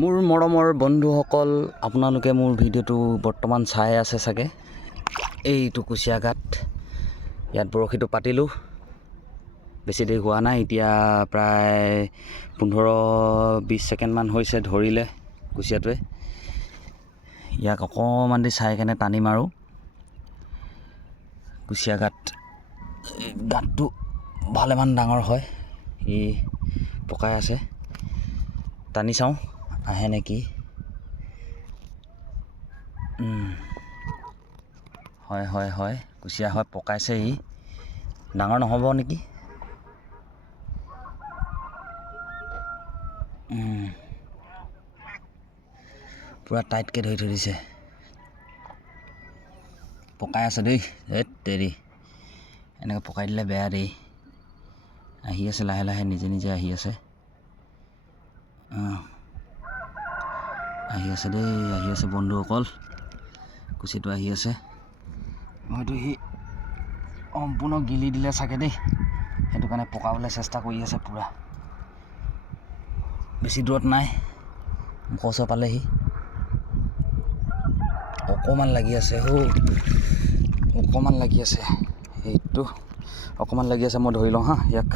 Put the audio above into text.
মোৰ মৰমৰ বন্ধুসকল, আপোনালোকে মোৰ ভিডিঅ'টো বৰ্তমান চাই আছে চাগে। এইটো কুচিয়াঘাট, ইয়াত বৰশীটো পাতিলোঁ। বেছি দেৰি হোৱা নাই, এতিয়া প্ৰায় 15-20 ছেকেণ্ডমান হৈছে ধৰিলে কুচিয়াটোৱে। ইয়াক অকণমান দি চাই কেনে টানিম আৰু। কুচিয়াঘাট গাঁতটো ভালেমান ডাঙৰ হয়, ই পকাই আছে। টানি চাওঁ আহে নেকি। হয় কুচিয়া হয়, পকাইছে। ই ডাঙৰ নহ'ব নেকি। পূৰা টাইটকৈ ধৰি থৈ দিছে, পকাই আছে দেই। ধেৎ তেৰি, এনেকৈ পকাই দিলে বেয়া দেই। আহি আছে লাহে লাহে, নিজে নিজে আহি আছে। আহি আছে দেই, আহি আছে বন্ধুসকল। কুচিয়াটো আহি আছে। হয়তো সি সম্পূৰ্ণ গিলি দিলে চাগে দেই, সেইটো কাৰণে পকাবলৈ চেষ্টা কৰি আছে পূৰা। বেছি দূৰত নাই, মুখৰ ওচৰ পালেহি। অকণমান লাগি আছে, অকণমান লাগি আছে। সেইটো অকণমান লাগি আছে, মই ধৰি লওঁ হা ইয়াক।